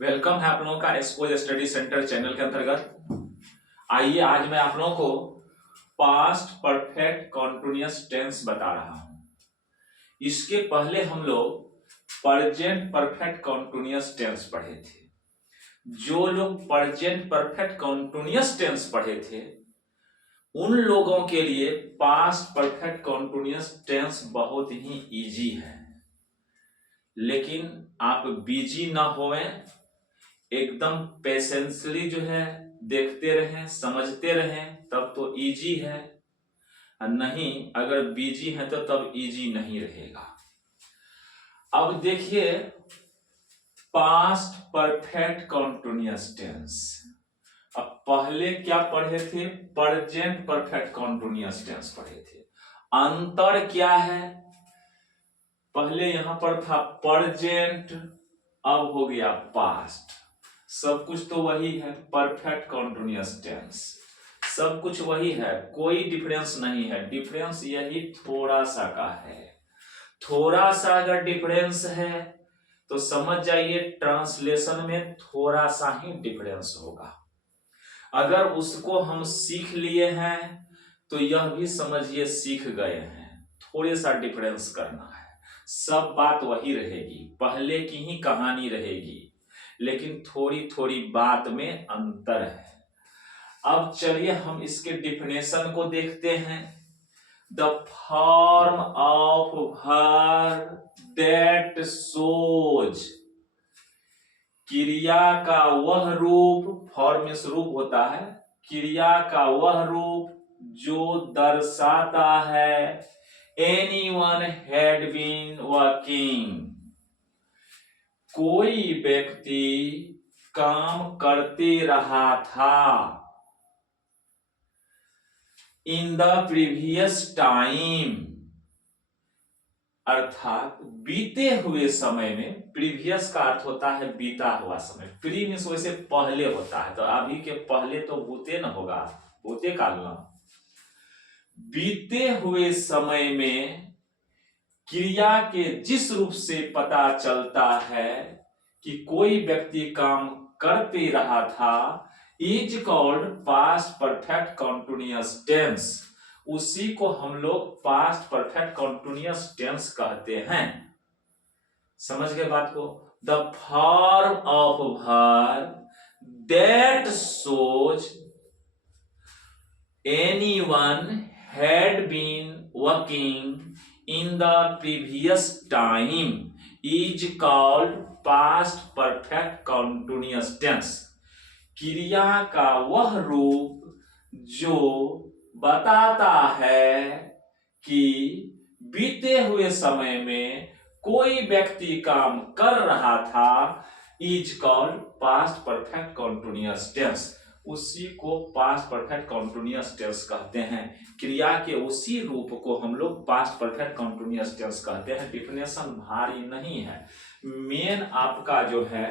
Welcome है आप लोगों का एस्पोज स्टडी सेंटर चैनल के अंतर्गत। आइए आज मैं आप लोगों को पास्ट परफेक्ट कॉन्टिन्यूअस टेंस बता रहा हूं। इसके पहले हम लोग प्रेजेंट परफेक्ट कॉन्टिन्यूअस टेंस पढ़े थे। जो लोग प्रेजेंट परफेक्ट कॉन्टिन्यूअस टेंस पढ़े थे उन लोगों के लिए पास्ट परफेक्ट कॉन्टिन्यूअस टेंस बहुत ही इजी है। लेकिन आप बिजी ना होवें, एकदम पेशेंसली जो है देखते रहें, समझते रहें, तब तो इजी है। नहीं, अगर बिजी है तो तब इजी नहीं रहेगा। अब देखिए पास्ट परफेक्ट कॉन्टिन्यूअस टेंस। अब पहले क्या पढ़े थे? प्रेजेंट परफेक्ट कॉन्टिन्यूअस टेंस पढ़े थे। अंतर क्या है? पहले यहां पर था प्रेजेंट, अब हो गया पास्ट। सब कुछ तो वही है, परफेक्ट कॉन्टिन्यूअस टेंस सब कुछ वही है, कोई डिफरेंस नहीं है। डिफरेंस यही थोड़ा सा का है। थोड़ा सा अगर डिफरेंस है तो समझ जाइए ट्रांसलेशन में थोड़ा सा ही डिफरेंस होगा। अगर उसको हम सीख लिए हैं तो यह भी समझिए सीख गए हैं। थोड़े सा डिफरेंस करना है, सब बात वही रहेगी, पहले की ही कहानी रहेगी, लेकिन थोड़ी थोड़ी बात में अंतर है। अब चलिए हम इसके डिफिनेशन को देखते हैं। The form of verb that shows, क्रिया का वह रूप, फॉर्म में रूप होता है, क्रिया का वह रूप जो दर्शाता है एनीवन हैड बीन वर्किंग, कोई व्यक्ति काम करते रहा था, इन द प्रीवियस टाइम, अर्थात बीते हुए समय में। प्रीवियस का अर्थ होता है बीता हुआ समय, प्री मीन्स वैसे पहले होता है, तो अभी के पहले तो भूते न होगा, भूते काल न। बीते हुए समय में क्रिया के जिस रूप से पता चलता है कि कोई व्यक्ति काम करते रहा था, is called past perfect continuous tense. उसी को हम लोग पास्ट परफेक्ट कॉन्टिन्यूअस टेंस कहते हैं। समझ गए बात को? The form of verb that shows anyone had been working in the previous time is called past perfect continuous tense. क्रिया का वह रूप जो बताता है कि बीते हुए समय में कोई व्यक्ति काम कर रहा था, is called past perfect continuous tense. उसी को पास्ट परफेक्ट कॉन्टिन्यूअस टेंस कहते हैं। क्रिया के उसी रूप को हम लोग पास्ट परफेक्ट कॉन्टिन्यूअस टेंस कहते हैं। डिफिनेशन भारी नहीं है, मेन आपका जो है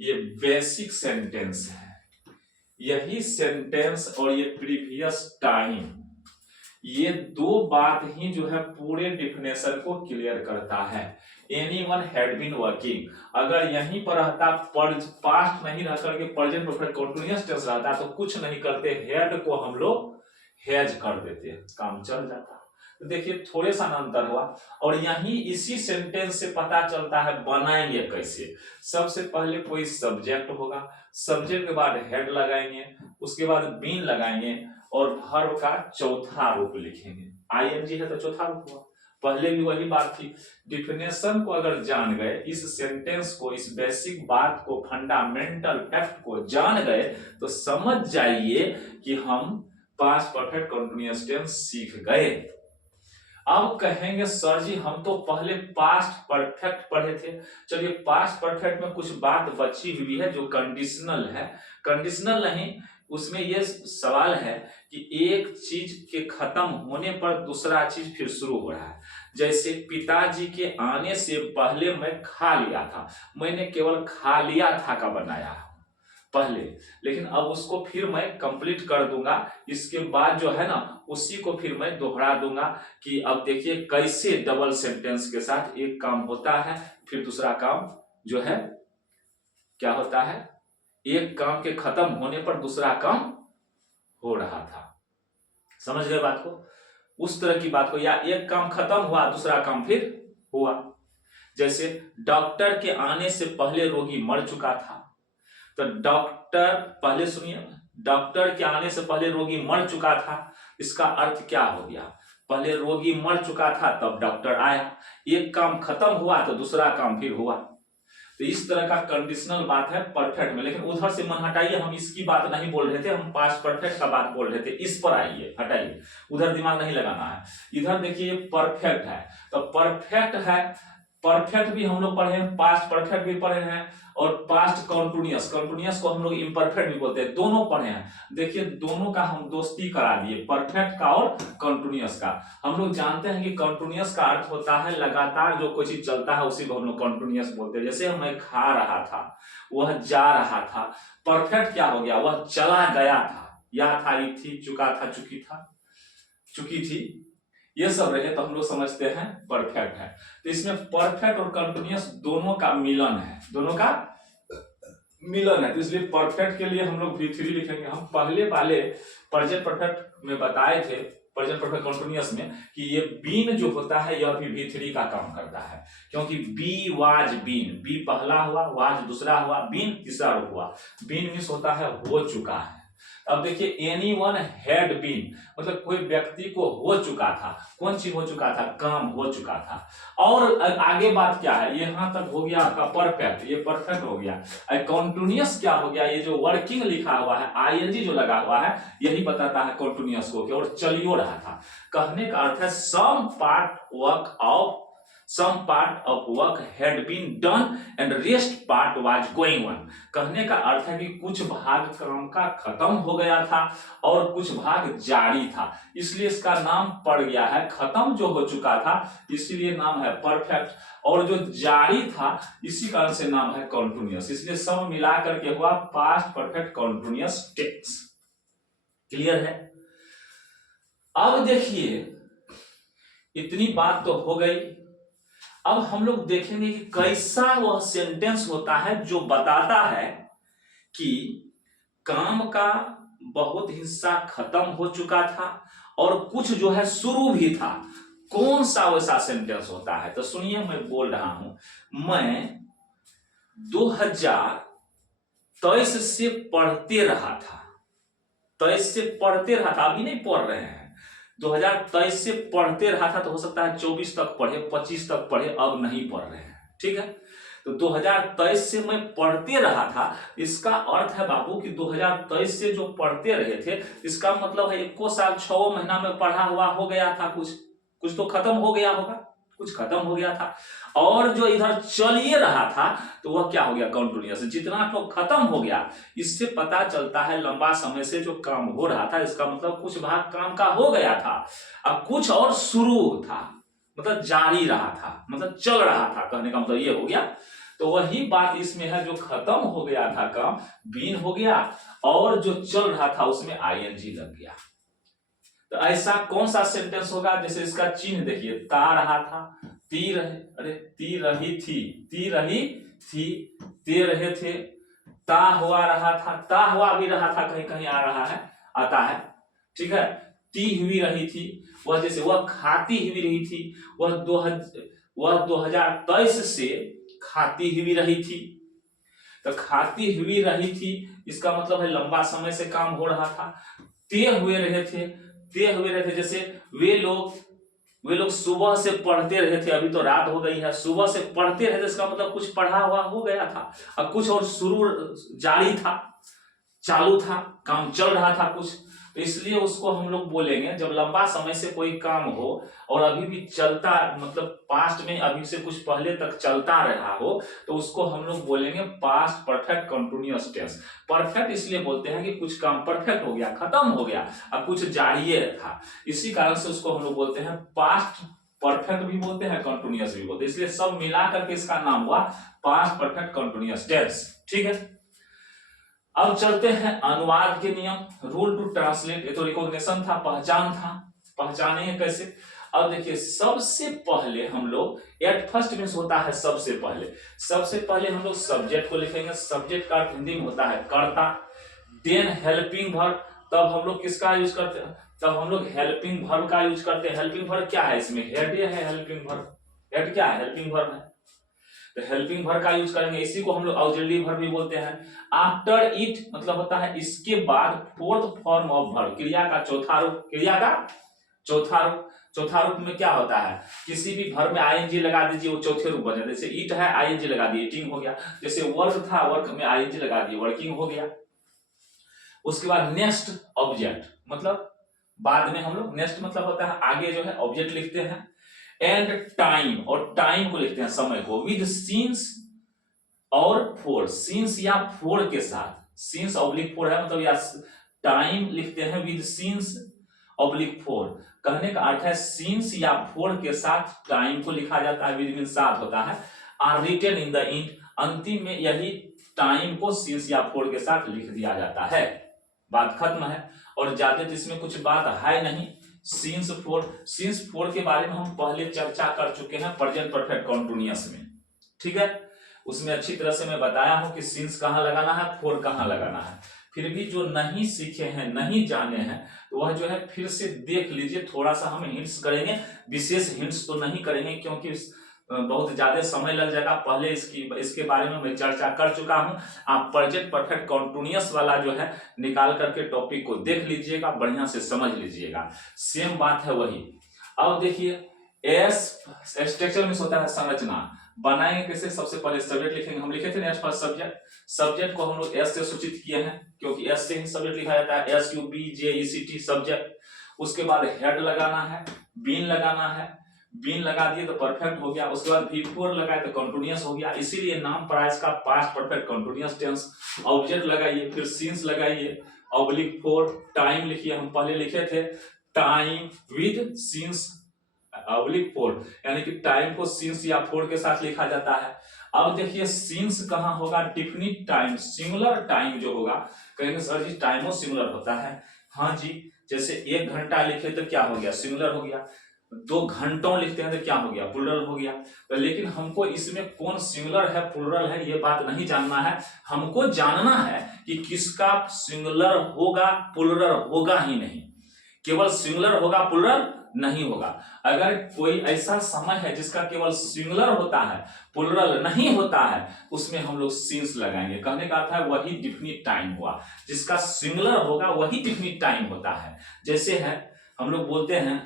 ये बेसिक सेंटेंस है। यही सेंटेंस और ये प्रीवियस टाइम, ये दो बात ही जो है पूरे डिफिनेशन को क्लियर करता है। एनीवन हैड बीन वर्किंग, अगर यहीं पर रहता पास्ट नहीं रह करके प्रेजेंट परफेक्ट कॉन्टिन्यूअस टेंस रहता तो कुछ नहीं करते, हैड को हम लोग हैज कर देते, काम चल जाता। तो देखिए थोड़े सा अंतर हुआ। और यही इसी सेंटेंस से पता चलता है बनाएंगे कैसे। सबसे पहले कोई सब्जेक्ट होगा, सब्जेक्ट के बाद हेड लगाएंगे, उसके बाद बीन लगाएंगे और वर्ब का चौथा रूप लिखेंगे। आईएनजी है तो चौथा रूप हुआ। पहले भी वही बात थी। डिफिनेशन को अगर जान गए, इस सेंटेंस को, इस बेसिक बात को, फंडामेंटल फैक्ट को जान गए तो समझ जाइए कि हम पास्ट परफेक्ट कॉन्टिन्यूअस टेंस सीख गए। अब कहेंगे सर जी हम तो पहले पास्ट परफेक्ट पढ़े थे। चलिए पास्ट परफेक्ट में कुछ बात बची हुई है जो कंडीशनल है। कंडीशनल नहीं, उसमें यह सवाल है कि एक चीज के खत्म होने पर दूसरा चीज फिर शुरू हो रहा है। जैसे पिताजी के आने से पहले मैं खा लिया था, मैंने केवल खा लिया था का बनाया पहले, लेकिन अब उसको फिर मैं कंप्लीट कर दूंगा। इसके बाद जो है ना उसी को फिर मैं दोहरा दूंगा कि अब देखिए कैसे डबल सेंटेंस के साथ एक काम होता है फिर दूसरा काम जो है क्या होता है, एक काम के खत्म होने पर दूसरा काम हो रहा था। समझ गए बात को, उस तरह की बात को, या एक काम खत्म हुआ दूसरा काम फिर हुआ। जैसे डॉक्टर के आने से पहले रोगी मर चुका था, तो डॉक्टर, पहले सुनिए, डॉक्टर के आने से पहले रोगी मर चुका था, इसका अर्थ क्या हो गया, पहले रोगी मर चुका था तब डॉक्टर आया, एक काम खत्म हुआ तो दूसरा काम फिर हुआ। तो इस तरह का कंडीशनल बात है परफेक्ट में। लेकिन उधर से मन हटाइए, हम इसकी बात नहीं बोल रहे थे, हम पास्ट परफेक्ट का बात बोल रहे थे। इस पर आइए, हटाइए, उधर दिमाग नहीं लगाना है। इधर देखिए परफेक्ट है, तो परफेक्ट है, परफेक्ट भी हम लोग पढ़े हैं, पास्ट परफेक्ट भी पढ़े हैं, और पास्ट कॉन्टिन्यूअस, कॉन्टिन्यूअस को हम लोग इम्परफेक्ट भी बोलते हैं, दोनों पढ़े हैं। देखिए दोनों का हम दोस्ती करा दिए, परफेक्ट का और कॉन्टिन्यूअस का। हम लोग जानते हैं कि कॉन्टिन्यूअस का अर्थ होता है लगातार जो कोई चीज चलता है उसी को हम लोग कॉन्टिन्यूअस बोलते हैं। जैसे मैं खा रहा था, वह जा रहा था। परफेक्ट क्या हो गया, वह चला गया था, या था, ई थी, चुका था, चुकी था, चुकी थी, ये सब रहे तो हम लोग समझते हैं परफेक्ट है। तो इसमें परफेक्ट और कंटिन्यूअस दोनों का मिलन है, दोनों का मिलन है, तो इसलिए परफेक्ट के लिए हम लोग V3 लिखेंगे। हम पहले वाले प्रेजेंट परफेक्ट में बताए थे, प्रेजेंट परफेक्ट कंटिन्यूअस में, कि ये बीन जो होता है यह भी V3 का काम करता है, क्योंकि बी वाज बीन, बी पहला हुआ, वाज दूसरा हुआ, बीन तीसरा हुआ। बीन मीन्स होता है हो चुका है। अब देखिए एनीवन हैड बीन, मतलब कोई व्यक्ति को हो चुका था, कौन चीज हो चुका था, काम हो चुका था। और आगे बात क्या है, यहां तक हो गया आपका परफेक्ट, ये परफेक्ट हो गया। कॉन्टिन्यूअस क्या हो गया, ये जो वर्किंग लिखा हुआ है, आईएनजी जो लगा हुआ है, यही बताता है कॉन्टिन्यूअस को, और चलियो रहा था। कहने का अर्थ है some part of work had been done and rest part was going on। कहने का अर्थ है कि कुछ भाग काम का खत्म हो गया था और कुछ भाग जारी था, इसलिए इसका नाम पड़ गया है। खत्म जो हो चुका था इसीलिए नाम है परफेक्ट, और जो जारी था इसी कारण से नाम है कॉन्टिन्यूअस। इसलिए सब मिला करके हुआ past perfect continuous tense. Clear है। अब देखिए इतनी बात तो हो गई, अब हम लोग देखेंगे कि कैसा वह सेंटेंस होता है जो बताता है कि काम का बहुत हिस्सा खत्म हो चुका था और कुछ जो है शुरू भी था। कौन सा वैसा सेंटेंस होता है, तो सुनिए मैं बोल रहा हूं, मैं 2023 से पढ़ते रहा था, 23 से पढ़ते रहा था, अभी नहीं पढ़ रहे हैं, 2023 से पढ़ते रहा था, तो हो सकता है 24 तक पढ़े, 25 तक पढ़े, अब नहीं पढ़ रहे हैं, ठीक है। तो 2023 से मैं पढ़ते रहा था, इसका अर्थ है बाबू कि 2023 से जो पढ़ते रहे थे, इसका मतलब है 1 साल 6 महीना में पढ़ा हुआ हो गया था, कुछ तो खत्म हो गया होगा, कुछ खत्म हो गया था। और जो इधर चलिए रहा था तो वह क्या हो गया, कॉन्टिन्यूअस। जितना तो खत्म हो गया, इससे पता चलता है लंबा समय से जो काम हो रहा था, इसका मतलब कुछ भाग काम का हो गया था, अब कुछ और शुरू था, मतलब जारी रहा था, मतलब चल रहा था, कहने का मतलब ये हो गया। तो वही बात इसमें है, जो खत्म हो गया था काम बीन हो गया, और जो चल रहा था उसमें आईएनजी लग गया। तो ऐसा कौन सा सेंटेंस होगा, जैसे इसका चिन्ह देखिए, ता रहा था, ती रहे, अरे ती रही थी, ती रही थी, ते रहे थे, ता हुआ रहा था, ता हुआ भी रहा था, कहीं कहीं आ रहा है, आता है, ठीक है। ती हुई रही थी, वह जैसे वह खाती हुई रही थी, वह 2023 से खाती हुई रही थी। तो खाती हुई रही थी इसका मतलब है लंबा समय से काम हो रहा था। ते हुए रहे थे, ते हुए रहे थे, जैसे वे लोग सुबह से पढ़ते रहे थे, अभी तो रात हो गई है, सुबह से पढ़ते रहे थे, इसका मतलब कुछ पढ़ा हुआ हो गया था, अब कुछ और शुरू जारी था, चालू था, काम चल रहा था कुछ। तो इसलिए उसको हम लोग बोलेंगे, जब लंबा समय से कोई काम हो और अभी भी चलता, मतलब पास्ट में अभी से कुछ पहले तक चलता रहा हो, तो उसको हम लोग बोलेंगे past perfect continuous tense. Perfect इसलिए बोलते हैं कि कुछ काम परफेक्ट हो गया, खत्म हो गया, अब कुछ जारी था, इसी कारण से उसको हम लोग बोलते हैं पास्ट परफेक्ट भी बोलते हैं, कंटिन्यूअस भी बोलते हैं। इसलिए सब मिला करके इसका नाम हुआ पास्ट परफेक्ट कंटिन्यूअस टेंस, ठीक है। अब चलते हैं अनुवाद के नियम, रूल टू ट्रांसलेट। ये तो रिकॉग्निशन था, पहचान था, पहचानेंगे कैसे। अब देखिए सबसे पहले हम लोग एट फर्स्ट मीन्स होता है सबसे पहले हम लोग सब्जेक्ट को लिखेंगे। सब्जेक्ट का अर्थ हिंदी में होता है कर्ता। देन हेल्पिंग वर्ब, तब हम लोग किसका यूज करते हैं, तब हम लोग हेल्पिंग वर्ब का यूज करते हैं। हेल्पिंग वर्ब क्या है, इसमें हेड है। हेल्पिंग वर्ब हेड क्या है, हेल्पिंग वर्ब है, तो हेल्पिंग वर्ब का यूज करेंगे। इसी को हम लोग ऑक्सिलरी वर्ब भी बोलते हैं। आफ्टर इट मतलब होता है इसके बाद। फोर्थ फॉर्म ऑफ वर्ब, क्रिया का चौथा रूप, क्रिया का चौथा रूप में क्या होता है, किसी भी वर्ब में आईएनजी लगा दीजिए वो चौथे रूप बन जाता है। जैसे ईट है आईएनजी लगा दिए ईटिंग हो गया। जैसे वर्क था वर्क में आईएनजी लगा दिए वर्किंग हो गया। उसके बाद नेक्स्ट ऑब्जेक्ट मतलब बाद में हम लोग नेक्स्ट मतलब होता है आगे जो है ऑब्जेक्ट लिखते हैं। एंड टाइम, और टाइम को लिखते हैं समय को विद सीन्स और फोर, सीन्स या फोर के साथ। सीन्स ऑब्लिक फोर है मतलब या टाइम लिखते हैं विद सीन्स ऑब्लिक फोर। कहने का अर्थ है सीन्स या फोर के साथ टाइम को लिखा जाता है, विद मीन साथ होता है। Are written in the end, अंतिम में यही टाइम को सीन्स या फोर के साथ लिख दिया जाता है। बात खत्म है। और ज्यादा तो इसमें कुछ बात है नहीं। सीन्स फोर के बारे में हम पहले चर्चा कर चुके हैं प्रेजेंट परफेक्ट कॉन्टिन्यूअस में, ठीक है। उसमें अच्छी तरह से मैं बताया हूं कि सीन्स कहां लगाना है, फोर कहां लगाना है। फिर भी जो नहीं सीखे हैं, नहीं जाने हैं, तो वह जो है फिर से देख लीजिए। थोड़ा सा हम हिंट्स करेंगे, विशेष हिंट्स तो नहीं करेंगे क्योंकि बहुत ज्यादा समय लग जाएगा। पहले इसके बारे में मैं चर्चा कर चुका हूं। आप प्रेजेंट परफेक्ट कॉन्टिन्यूअस वाला जो है निकाल करके टॉपिक को देख लीजिएगा, बढ़िया से समझ लीजिएगा। सेम बात है वही। अब देखिए एस स्ट्रक्चर में होता है संरचना। बनाएंगे कैसे, सबसे पहले सब्जेक्ट लिखेंगे। हम लिखे थे नेक्स्ट फर्स्ट सब्जेक्ट को हम लोग एस से सूचित किए हैं क्योंकि एस से ही सब्जेक्ट लिखा जाता है। SUBJECT subject. उसके बाद हेड लगाना है, बीन लगाना है। बीन लगा दिए तो परफेक्ट हो गया। उसके बाद V4 लगाए तो कंटिन्यूअस हो गया, इसीलिए नाम पड़ा इसका past perfect continuous tense. Object लगाइए, फिर सीन्स लगाइए, ऑब्लिक 4, टाइम लिखिए। हम पहले लिखे थे टाइम विद सीन्स ऑब्लिक 4, यानी कि टाइम को सीन्स या 4 के साथ लिखा जाता है। अब देखिए सीन्स कहां होगा, डिफिनिट टाइम, सिंगुलर टाइम जो होगा। कहेंगे सर जी टाइमो सिंगुलर होता है। हाँ जी, जैसे 1 घंटा लिखे तो क्या हो गया, सिंगुलर हो गया। 2 घंटों लिखते हैं तो क्या हो गया, प्लुरल हो गया। तो लेकिन हमको इसमें कौन सिंगुलर है प्लुरल है ये बात नहीं जानना है। हमको जानना है कि किसका सिंगुलर होगा प्लुरल होगा ही नहीं। केवल सिंगुलर होगा प्लुरल नहीं होगा। अगर कोई ऐसा समय है जिसका केवल सिंगुलर होता है प्लुरल नहीं होता है, उसमें हम लोग सीन्स लगाएंगे। कहने का अर्थ है वही डिफिनिट टाइम हुआ। जिसका सिंगुलर होगा वही डिफिनिट टाइम होता है। जैसे है हम लोग बोलते हैं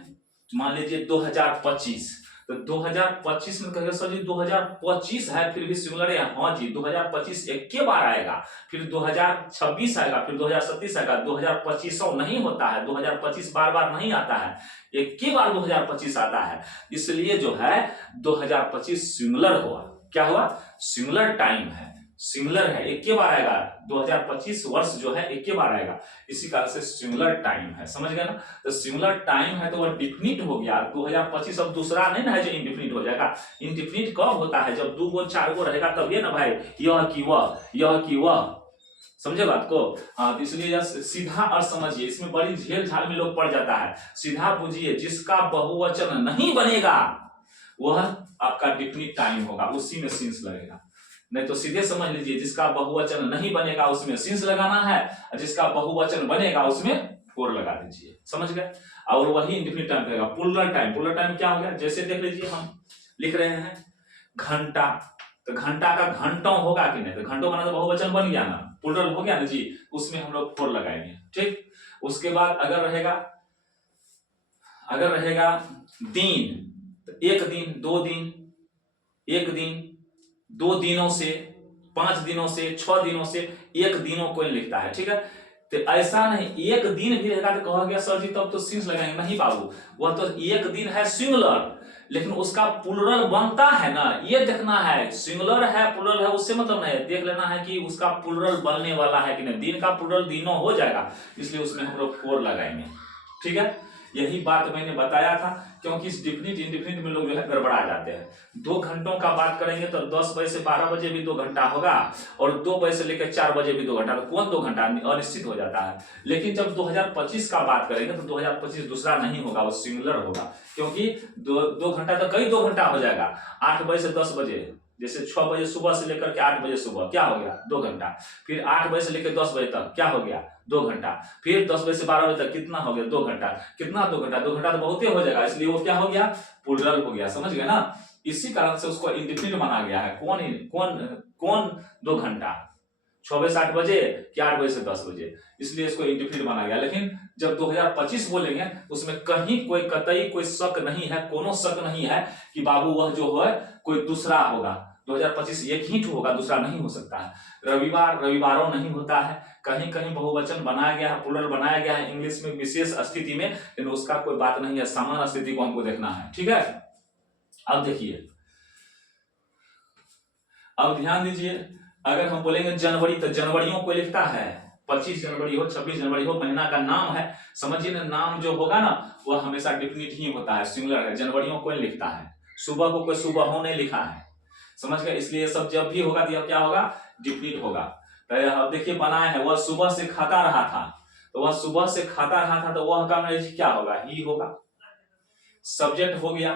मान लीजिए 2025, तो 2025 में कहेगा सर जी 2025 है फिर भी सिंगुलर है। हाँ जी, 2025 एक के बार आएगा, फिर 2026 आएगा, फिर 2027 आएगा। 2025 नहीं होता है, 2025 बार बार नहीं आता है, एक के बार 2025 आता है। इसलिए जो है 2025 सिंगुलर हुआ। क्या हुआ, सिंगुलर टाइम है, सिंगुलर है, एक के बार आएगा। 2025 वर्ष जो है एक के बार आएगा, इसी कारण से सिंगुलर टाइम है। समझ गए ना। तो सिंगुलर टाइम है तो वह डिफिनिट हो गया। 2025 अब दूसरा नहीं ना है जो इंडिफिनिट हो जाएगा। इंडिफिनिट कब होता है, जब 2 गो 4 गो रहेगा तब ये ना भाई, यह की वह, यह की वह। समझे बात को। हाँ, इसलिए सीधा अर्थ समझिए, इसमें बड़ी झेल झाल में लोग पड़ जाता है। सीधा बुझिए, जिसका बहुवचन नहीं बनेगा वह आपका डिफिनिट टाइम होगा, उसी में सीन्स लगेगा। नहीं तो सीधे समझ लीजिए, जिसका बहुवचन नहीं बनेगा उसमें सीन्स लगाना है, जिसका बहुवचन बनेगा उसमें 4 लगा दीजिए। समझ गए। और वही इंडिफिनिट टाइम करेगा। प्लुरल टाइम क्या हो गया, जैसे देख लीजिए हम लिख रहे हैं घंटा, तो घंटा का घंटों होगा कि नहीं, तो घंटों बना तो बहुवचन बन गया ना, प्लुरल हो गया ना जी, उसमें हम लोग 4 लगाएंगे। ठीक। उसके बाद अगर रहेगा दिन, तो 1 दिन, 2 दिन, 1 दिन, 2 दिनों से, 5 दिनों से, 6 दिनों से, 1 दिनों कोई लिखता है। ठीक है। तो ऐसा नहीं 1 दिन भी रहेगा तो कहा गया सर जी तब तो सीन्स लगाएंगे। नहीं बाबू, वह तो 1 दिन है सिंगुलर, लेकिन उसका प्लुरल बनता है ना, ये देखना है। सिंगुलर है प्लुरल है उससे मतलब नहीं, देख लेना है कि उसका प्लुरल बनने वाला है कि नहीं। दिन का प्लुरल दिनों हो जाएगा, इसलिए उसमें हम लोग 4 लगाएंगे। ठीक है। यही बात मैंने बताया था, क्योंकि इस डिफिनिट इंडिफिनिट में लोग जो है गड़बड़ा जाते हैं। 2 घंटों का बात करेंगे तो 10 बजे से 12 बजे भी 2 घंटा होगा, और 2 बजे से लेकर 4 बजे भी 2 घंटा, तो कौन 2 घंटा, अनिश्चित हो जाता है। लेकिन जब 2025 का बात करेंगे तो 2025 दूसरा नहीं होगा, वो सिंगुलर होगा, क्योंकि 2 घंटा तो कई 2 घंटा हो जाएगा। 8 बजे से 10 बजे, जैसे 6 बजे सुबह से लेकर के 8 बजे सुबह, क्या हो गया 2 घंटा। फिर 8 बजे से लेकर 10 बजे तक क्या हो गया 2 घंटा। फिर 10 बजे से 12 बजे तक कितना हो गया 2 घंटा। कितना 2 घंटा, 2 घंटा तो बहुत ही हो जाएगा, इसलिए वो क्या हो गया प्लूरल हो गया, समझ गए ना। इसी कारण से उसको इंडिफिनिट माना गया है। कौन कौन कौन 2 घंटा, 6 बजे से 8 बजे कि 8 बजे से 10 बजे, इसलिए इसको इंडिफिनिट माना गया। लेकिन जब 2025 बोलेंगे उसमें कहीं कोई कतई कोई शक नहीं है, कोनो शक नहीं है कि बाबू वह जो है कोई दूसरा होगा। 2025 एक ही होगा, दूसरा नहीं हो सकता है। रविवार रविवारों नहीं होता है, कहीं कहीं बहुवचन बनाया गया है, प्लूरल बनाया गया है इंग्लिश में विशेष स्थिति में, लेकिन उसका कोई बात नहीं है, सामान्य स्थिति को हमको देखना है, ठीक है। अब देखिए, अब ध्यान दीजिए, अगर हम बोलेंगे जनवरी तो जनवरियों को लिखता है, 25 जनवरी हो 26 जनवरी हो, महीना का नाम है, समझिए ना, नाम जो होगा ना वह हमेशा डिफिनिट ही होता है, सिंगुलर है। जनवरियों को लिखता है, सुबह को कोई सुबह हो नहीं लिखा है, समझ गए। इसलिए सब जब भी होगा तो क्या होगा डिफिनिट होगा। तो अब देखिए बनाया है, वह सुबह से खाता रहा था, तो वह सुबह से खाता रहा था, तो वह का अंग्रेजी क्या होगा ही होगा, सब्जेक्ट हो गया।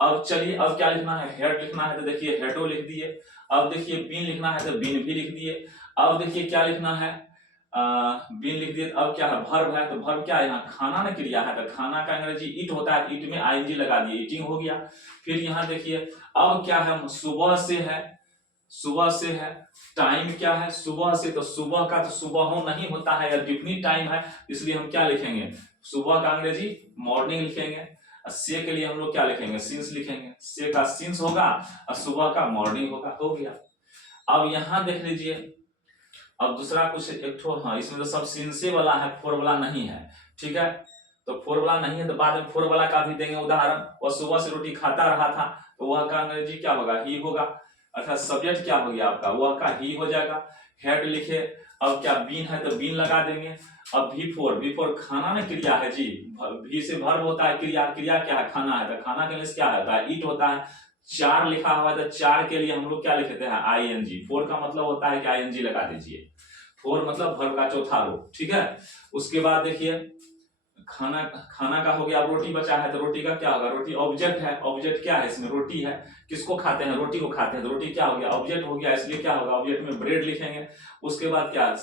अब चलिए, अब क्या लिखना है, हेड लिखना है, तो देखिए हेडो लिख दिए। अब देखिए बीन लिखना है, तो बीन भी लिख दिए। अब देखिए क्या लिखना है, बीन लिख दिए। अब क्या है, वर्ब है, तो वर्ब क्या है, यहाँ खाना ना क्रिया है, तो खाना का अंग्रेजी ईट होता है, ईट में आईएनजी लगा दिए, ईटिंग हो गया। फिर यहाँ देखिए अब क्या है, सुबह से है, सुबह से है, टाइम क्या है सुबह से, तो सुबह का तो सुबह हो नहीं होता है, या डिफिनिट टाइम है, इसलिए हम क्या लिखेंगे, सुबह का अंग्रेजी मॉर्निंग लिखेंगे। से के लिए हम लोग क्या लिखेंगे, सिंस लिखेंगे, से का सिंस होगा और सुबह का मॉर्निंग होगा, हो गया। अब यहाँ देख लीजिए, अब दूसरा कुछ एक ठो, हाँ इसमें तो सब सिंसे वाला है, फोर वाला नहीं है, ठीक है। तो फोर वाला नहीं है तो बाद में फोर वाला का भी देंगे उदाहरण। वह सुबह से रोटी खाता रहा था, तो वह का अंग्रेजी क्या होगा ही होगा, अर्थात सब्जेक्ट क्या हो गया आपका, वह का ही हो जाएगा। हेड लिखे, अब क्या बीन है तो बीन लगा देंगे। अब भी फोर खाना में क्रिया है जी, भी से वर्ब होता है, क्रिया क्रिया क्या है खाना है, तो खाना के लिए क्या होता है ईट होता है। 4 लिखा हुआ है तो 4 के लिए हम लोग क्या लिखते हैं आईएनजी। 4 का मतलब होता है कि आईएनजी लगा दीजिए, 4 मतलब वर्ब का चौथा रूप, ठीक है। उसके बाद देखिए खाना, खाना का हो गया, अब रोटी बचा है तो रोटी का क्या होगा, रोटी ऑब्जेक्ट है, ऑब्जेक्ट क्या है इसमें रोटी है, किसको खाते हैं रोटी को खाते हैं, तो रोटी क्या हो गया ऑब्जेक्ट हो गया, इसलिए क्या होगा ऑब्जेक्ट में ब्रेड लिखेंगे। उसके बाद क्या,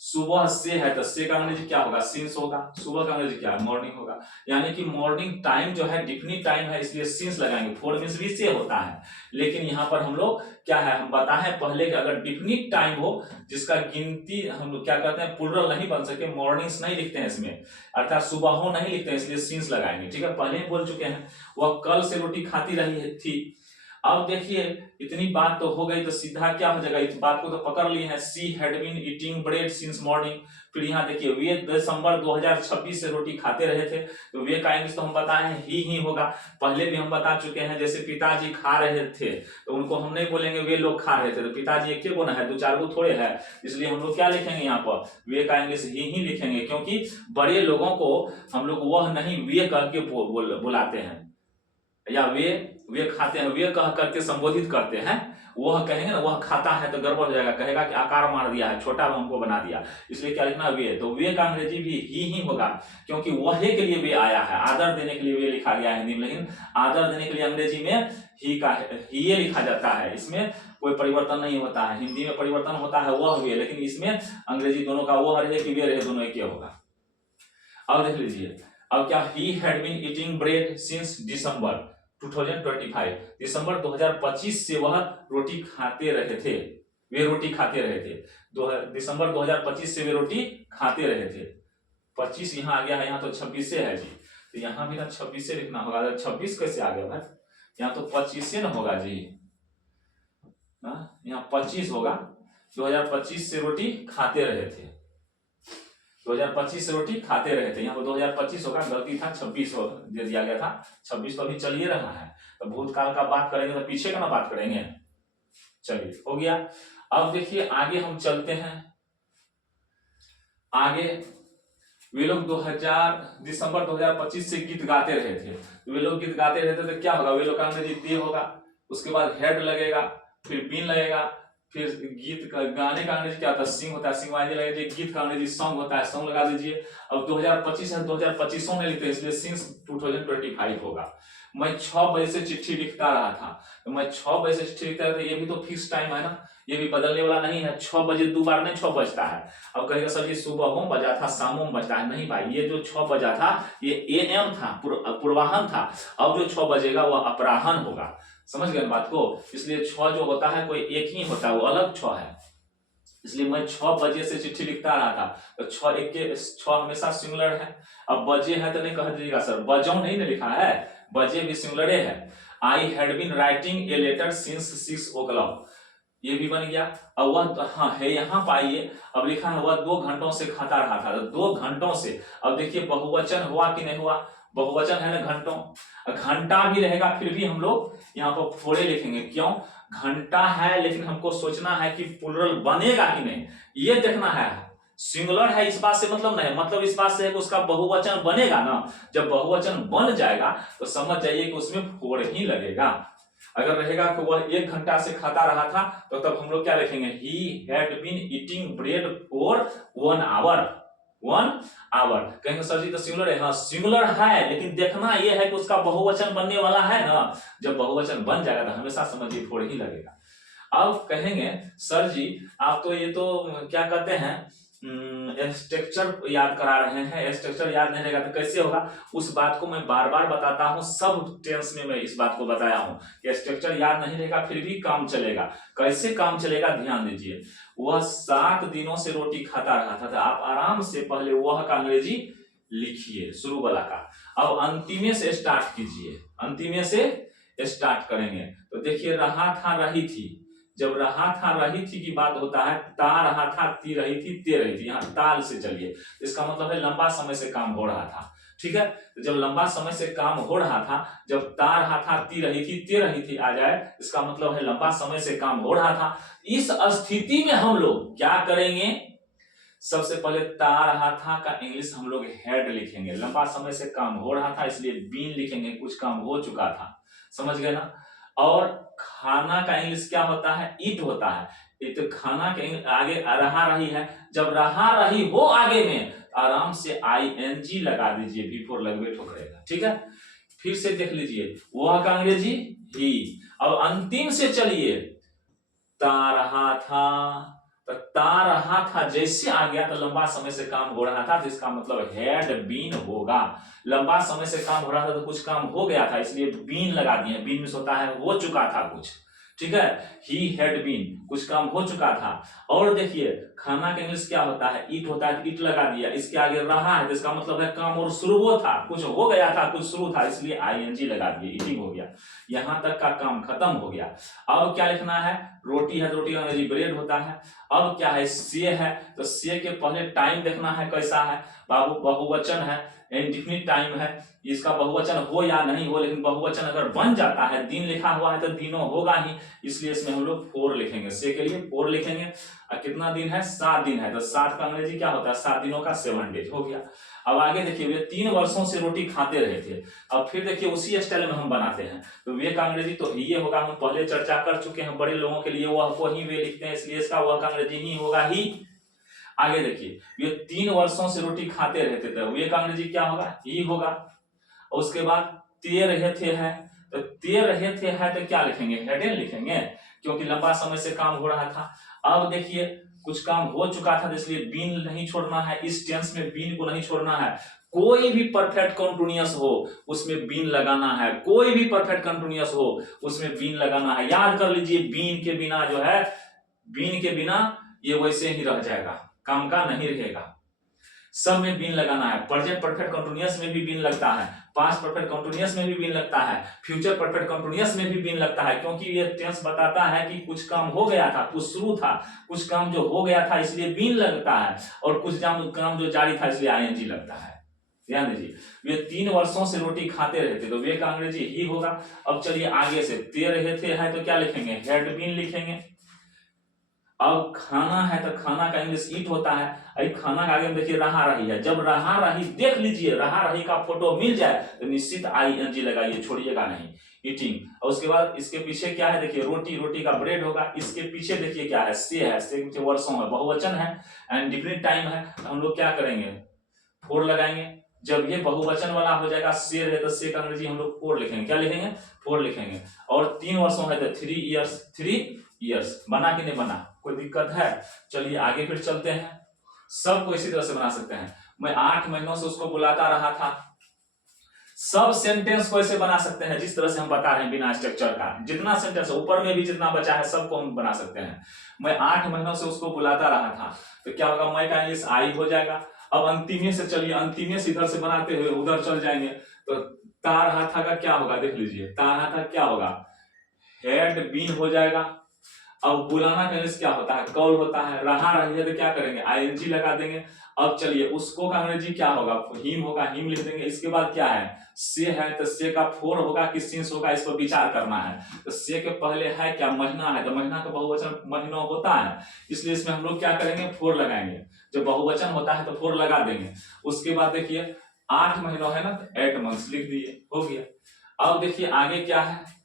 सुबह से है तो से का अंग्रेजी क्या होगा सिंस होगा, सुबह का अंग्रेजी क्या है मॉर्निंग होगा। यानी कि मॉर्निंग टाइम जो है डिफिनिट टाइम है, इसलिए सिंस लगाएंगे। 4 मींस भी से होता है, लेकिन यहाँ पर हम लोग क्या है, हम बताएं पहले कि अगर डिफिनिट टाइम हो जिसका गिनती हम लोग क्या करते हैं प्लूरल नहीं बन सके, मॉर्निंग्स नहीं लिखते हैं इसमें, अर्थात सुबह हो नहीं लिखते हैं, इसलिए सिंस लगाएंगे, ठीक है। पहले ही बोल चुके हैं, वह कल से रोटी खाती रही थी। अब देखिए इतनी बात तो हो गई, तो सीधा क्या हो जाएगा, इस बात को तो पकड़ लिए हैं, she had been eating bread since morning. फिर यहाँ देखिए वे दिसंबर 2026 से रोटी खाते रहे थे, तो वे का इंग्लिश तो हम बताए हैं ही होगा। पहले भी हम बता चुके हैं, जैसे पिताजी खा रहे थे तो उनको हम नहीं बोलेंगे वे लोग खा रहे थे, तो पिताजी एक गो ना है, 2-4 गो थोड़े है, इसलिए हम लोग क्या लिखेंगे यहाँ पर वे का इंग्लिश ही लिखेंगे, क्योंकि बड़े लोगों को हम लोग वह नहीं वे कह के बुलाते हैं, या वे खाते हैं वे कह करके संबोधित करते हैं। वह कहेंगे ना वह खाता है तो गड़बड़ हो जाएगा, कहेगा कि आकार मार दिया है, छोटा हमको बना दिया, इसलिए क्या लिखना वे, तो वे का अंग्रेजी भी ही होगा, क्योंकि वह के लिए वे आया है, आदर देने के लिए वे लिखा गया है हिंदी में, लेकिन आदर देने के लिए अंग्रेजी में ही का ही लिखा जाता है, इसमें कोई परिवर्तन नहीं होता है। हिंदी में परिवर्तन होता है वह वे, लेकिन इसमें अंग्रेजी दोनों का वह रहे कि वे रहे, दोनों एक होगा। अब देख लीजिए, अब क्या, he had been eating bread since December 2025, December 2025 से वह रोटी खाते रहे थे, वे रोटी खाते रहे थे। दिसंबर 2025 से वे रोटी खाते रहे थे। 25 यहाँ आ गया है, यहाँ तो 26 से है जी, तो यहाँ भी ना 26 से लिखना होगा, 26 कैसे आ गया भाई, यहाँ तो 25 से ना होगा जी, यहाँ 25 होगा। 2025 से रोटी खाते रहे थे, 2025 से रोटी खाते रहे थे, यहाँ पर 2025 होगा, गलती था 26 दे दिया गया था, 26 तो अभी चल ही रहा है, तो भूतकाल का बात करेंगे तो पीछे का ना बात करेंगे। चलिए हो गया। अब देखिए आगे हम चलते हैं, आगे वे लोग 2000 दिसंबर 2025 से गीत गाते रहे थे। तो वे लोग गीत गाते रहे थे तो क्या होगा, वे लोग का अंग्रेजी दे होगा, उसके बाद हेड लगेगा, फिर बीन लगेगा, फिर गीत का गाने का अंग्रेजी क्या होता है, सिंग होता है, सिंग वाइज लगा दीजिए, गीत का अंग्रेजी सॉन्ग होता है, सॉन्ग लगा दीजिए। अब 2025 है, 2025 में लिखते हैं, इसलिए सिंस 2025 होगा। मैं 6 बजे से चिट्ठी लिखता रहा था, तो मैं 6 बजे से चिट्ठी लिखता रहा था, ये भी तो फिक्स टाइम है ना, ये भी बदलने वाला नहीं है। 6 बजे 2 बार नहीं 6 बजता है। अब कहेगा सर ये सुबह में बजा था, शामों में बजता है, नहीं भाई, ये जो 6 बजा था ये एएम था, पूर्वाहन था। अब जो 6 बजेगा वो अपराहन होगा, समझ गए बात को। इसलिए 6 जो होता है कोई एक ही होता है, वो अलग 6 है। इसलिए मैं 6 बजे से चिट्ठी लिखता रहा था, तो 6 एक के 6 हमेशा सिंगुलर है। अब बजे है तो नहीं कह दीजिएगा सर बजो नहीं ना लिखा है, बजे भी सिंगुलर है। I had been writing a letter since 6 o'clock, ये भी बन गया। अब वह हाँ है यहाँ पाइए, अब लिखा है वह 2 घंटों से खाता रहा था, तो 2 घंटों से। अब देखिए बहुवचन हुआ कि नहीं हुआ, बहुवचन है ना घंटों, घंटा भी रहेगा, फिर भी हम लोग यहाँ पर फोड़े लिखेंगे, क्यों, घंटा है लेकिन हमको सोचना है कि प्लुरल बनेगा कि नहीं, ये देखना है। सिंगुलर है इस बात से मतलब नहीं, मतलब इस बात से है कि उसका बहुवचन बनेगा ना। जब बहुवचन बन जाएगा तो समझ जाइए कि उसमें फोड़ ही लगेगा। अगर रहेगा कि वह 1 घंटा से खाता रहा था, तो तब हम लोग क्या लिखेंगे, he had been eating bread for 1 hour, 1 hour। कहेंगे सर जी तो सिंगुलर है, हाँ सिंगुलर है, लेकिन देखना यह है कि उसका बहुवचन बनने वाला है ना। जब बहुवचन बन जाएगा तो हमेशा समझिए फोड़ ही लगेगा। अब कहेंगे सर जी आप तो ये तो क्या कहते हैं स्ट्रक्चर याद करा रहे हैं, स्ट्रक्चर याद नहीं रहेगा तो कैसे होगा। उस बात को मैं बार बार बताता हूं, सब टेंस में मैं इस बात को बताया हूं कि स्ट्रक्चर याद नहीं रहेगा फिर भी काम चलेगा। कैसे काम चलेगा ध्यान दीजिए। वह 7 दिनों से रोटी खाता रहा था, तो आप आराम से पहले वह का अंग्रेजी लिखिए शुरू वाला का, अब अंतिमे से स्टार्ट कीजिए, अंतिमे से स्टार्ट करेंगे। तो देखिए रहा था रही थी, जब रहा था रही थी की बात होता है, ता रहा था ती रही थी ते रही थी, यहाँ ताल से चलिए, इसका मतलब है लंबा समय से काम हो रहा था, ठीक है। तो जब लंबा समय से काम हो रहा था, जब ता रहा था ती रही थी ते रही थी आ जाए, इसका मतलब है लंबा समय से काम हो रहा था। इस स्थिति में हम लोग क्या करेंगे, सबसे पहले ता रहा था का इंग्लिश हम लोग हेड लिखेंगे, लंबा समय से काम हो रहा था इसलिए बीन लिखेंगे, कुछ काम हो चुका था, समझ गए ना। और खाना का इंग्लिश क्या होता है, ईट होता है। तो खाना के आगे रहा रही है, जब रहा रही हो आगे में आराम से ING लगा दीजिए, बिफोर लगभग ठोकरेगा, ठीक है। फिर से देख लीजिए वह का अंग्रेजी ही। अब अंतिम से चलिए, ता रहा था, तो ता रहा था जैसे आ गया तो लंबा समय से काम हो रहा था, जिसका मतलब हैड बीन होगा। लंबा समय से काम हो रहा था तो कुछ काम हो गया था, इसलिए बीन लगा दिए, बीन में होता है हो चुका था कुछ, ठीक है। ही हैड बीन, कुछ काम हो चुका था। और देखिए खाना का इंग्लिश क्या होता है, ईट होता है, ईट लगा दिया, इसके आगे रहा है तो इसका मतलब है काम और शुरू हो था, कुछ हो गया था, कुछ शुरू था, इसलिए ING लगा दिए, ईटिंग हो गया, यहां तक का काम खत्म हो गया। अब क्या लिखना है, रोटी है तो रोटी का अंग्रेजी ब्रेड होता है। अब क्या है, से है, तो से के पहले टाइम देखना है कैसा है, बाबू बहुवचन है, इंडिफिनिट टाइम है, इसका बहुवचन हो या नहीं हो, लेकिन बहुवचन अगर बन जाता है, दिन लिखा हुआ है तो दिनों होगा ही, इसलिए इसमें हम लोग 4 लिखेंगे, से के लिए 4 लिखेंगे। और कितना दिन है, 7 दिन है, तो 7 का अंग्रेजी क्या होता है, 7 दिनों का 7 डेज हो गया। अब आगे देखिए वे 3 वर्षों से रोटी खाते रहे थे। अब फिर देखिए उसी स्टाइल में हम बनाते हैं, तो वे का अंग्रेजी तो ये होगा, हम पहले चर्चा कर चुके हैं, बड़े लोगों के लिए वह को ही वे लिखते हैं, इसलिए इसका वह का अंग्रेजी ही होगा ही। आगे देखिए वे 3 वर्षों से रोटी खाते रहते थे, वे का अंग्रेजी क्या होगा, ही होगा। उसके बाद ते रहे थे है, तो ते रहे थे है तो क्या लिखेंगे, हेडेन लिखेंगे, क्योंकि लंबा समय से काम हो रहा था। अब देखिए कुछ काम हो चुका था, इसलिए बीन नहीं छोड़ना है, इस टेंस में बीन को नहीं छोड़ना है। कोई भी परफेक्ट कंटिन्यूअस हो उसमें बीन लगाना है, कोई भी परफेक्ट कंटिन्यूअस हो उसमें बीन लगाना है। याद कर लीजिए बीन के बिना जो है, बीन के बिना ये वैसे ही रह जाएगा, काम का नहीं रहेगा। सब में बीन लगाना है, प्रेजेंट परफेक्ट कंटिन्यूअस में भी बीन लगता है, पास्ट परफेक्ट कंटिन्यूअस में भी बीन लगता है, फ्यूचर परफेक्ट कंटिन्यूअस में भी बीन लगता है, क्योंकि ये टेंस बताता है कि कुछ काम हो गया था, कुछ शुरू था, कुछ काम जो हो गया था इसलिए बीन लगता है, और कुछ काम जो जारी था इसलिए ING लगता है। ध्यान दीजिए वे 3 वर्षों से रोटी खाते रहते, तो वे का अंग्रेजी ही होगा। अब चलिए आगे से ते रहे थे है तो क्या लिखेंगे, हैड बीन लिखेंगे। अब खाना है तो खाना का इंग्लिश ईट होता है। अरे खाना का आगे में देखिए रहा रही है, जब रहा रही देख लीजिए, रहा रही का फोटो मिल जाए तो निश्चित ING लगाइए, छोड़िएगा नहीं, ईटिंग। और उसके बाद इसके पीछे क्या है देखिए, रोटी, रोटी का ब्रेड होगा। इसके पीछे देखिए क्या है, से है, से के पीछे वर्षों है, बहुवचन है एंड डिफिनिट टाइम है। हम लोग क्या करेंगे, फोर लगाएंगे। जब ये बहुवचन वाला हो जाएगा, शेर है तो से का अंग्रेजी हम लोग फोर लिखेंगे, क्या लिखेंगे, फोर लिखेंगे। और 3 वर्षों है तो 3 इयर्स, 3 इयर्स। बना कि नहीं बना, कोई दिक्कत है? चलिए आगे फिर चलते हैं। सबको इसी तरह से बना सकते हैं। मैं 8 महीनों से उसको बुलाता रहा था। सब सेंटेंस को ऐसे बना सकते हैं जिस तरह से हम बता रहे हैं, बिना स्ट्रक्चर का। जितना सेंटेंस ऊपर में भी जितना बचा है सबको हम बना सकते हैं। मैं 8 महीनों से उसको बुलाता रहा था, तो क्या होगा, मैं का इंग्लिश आई हो जाएगा। अब अंतिमे से चलिए, अंतिमे से इधर से बनाते हुए उधर चल जाएंगे, तो ता रहा था का क्या होगा, देख लीजिए, ता रहा था क्या होगा, हैड बीन हो जाएगा। अब बुलाना का इंग्लिश क्या होता है, कॉल होता है। रहा रही है तो क्या करेंगे, ING लगा देंगे। अब चलिए उसको का अंग्रेजी क्या होगा, हिम होगा, हिम लिख देंगे। इसके बाद क्या है, से है तो से का फोर होगा कि सिंस होगा, इस पर विचार करना है। तो से के पहले है क्या, महीना है, तो महीना का बहुवचन महीनों होता है, इसलिए इसमें हम लोग क्या करेंगे, फोर लगाएंगे। जब बहुवचन होता है तो फोर लगा देंगे। उसके बाद देखिए 8 महीनों है ना, तो 8 मंथ्स लिख दिए, हो गया। अब देखिए आगे क्या है,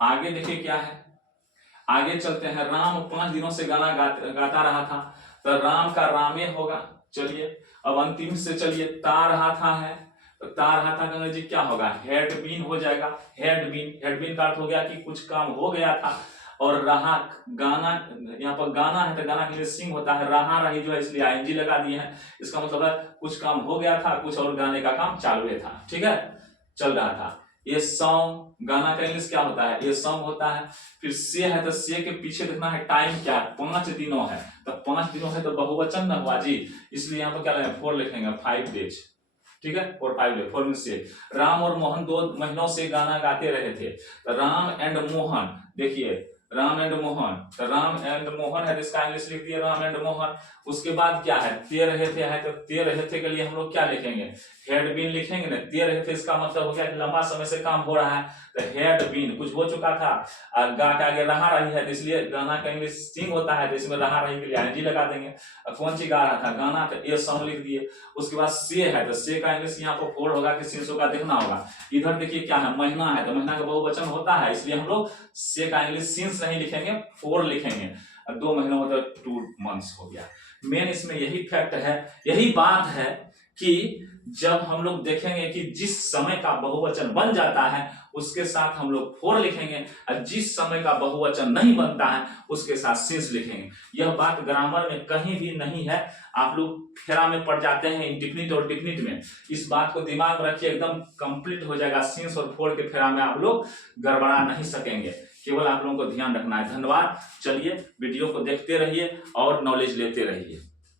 आगे देखिए क्या है, आगे चलते हैं। राम 5 दिनों से गाना गाता रहा था, तो राम का रामे होगा। चलिए अब अंतिम से चलिए, ता रहा था है, तो ता रहा था का अंग्रेजी क्या होगा, हैड बीन हो जाएगा। हैड बीन, हैड बीन का अर्थ हो गया कि कुछ काम हो गया था। और रहा, गाना, यहाँ पर गाना है तो गाना के लिए सिंग होता है। रहा रही जो है इसलिए ING लगा दिए हैं। इसका मतलब है कुछ काम हो गया था, कुछ और गाने का काम चालू था, ठीक है, चल रहा था। ये सॉन्ग, गाना का इंग्लिश क्या होता है, ये सॉन्ग होता है। फिर से है तो से के पीछे देखना है टाइम क्या, 5 दिनों है, तो 5 दिनों है तो बहुवचन ना हुआ जी, इसलिए यहाँ पर क्या लिखेंगे, 4 लिखेंगे, 5 डेज, ठीक है, 4 5 डेज, 4 से। राम और मोहन 2 महीनों से गाना गाते रहे थे, तो राम एंड मोहन, देखिए राम एंड मोहन, तो राम एंड मोहन है, इसका इंग्लिश लिख दिया, राम एंड मोहन। उसके बाद क्या है, ते रहे थे है, तो ते रहे थे के लिए हम लोग क्या लिखेंगे, हैड बीन लिखेंगे ना। ते रहे थे इसका मतलब हो गया कि लंबा समय से काम हो रहा है, तो हैड बीन कुछ हो चुका था। और गा के आगे रहा रही है, तो इसलिए गाना का इंग्लिश सिंग होता है, तो इसमें रहा रही के लिए ING लगा देंगे। कौन सी गा रहा था, गाना, तो ए सॉन्ग लिख दिए। उसके बाद से है, तो से का इंग्लिश यहाँ पर 4 होगा कि सिंस होगा, देखना होगा। इधर देखिए क्या है, महीना है, तो महीना का बहुवचन होता है, इसलिए हम लोग से का इंग्लिश सिंस नहीं लिखेंगे, 4 लिखेंगे। 2 महीनों मतलब 2 मंथ्स हो गया। मेन इसमें यही फैक्ट है, यही बात है कि जब हम लोग देखेंगे कि जिस समय का बहुवचन बन जाता है उसके साथ हम लोग 4 लिखेंगे, और जिस समय का बहुवचन नहीं बनता है उसके साथ सिंस लिखेंगे। यह बात ग्रामर में कहीं भी नहीं है, आप लोग फेरा में पड़ जाते हैं इंडिफिनिट और डिफिनिट में। इस बात को दिमाग में रखिए, एकदम कंप्लीट हो जाएगा। सिंस और 4 के फेरा में आप लोग गड़बड़ा नहीं सकेंगे, केवल आप लोगों को ध्यान रखना है। धन्यवाद। चलिए वीडियो को देखते रहिए और नॉलेज लेते रहिए।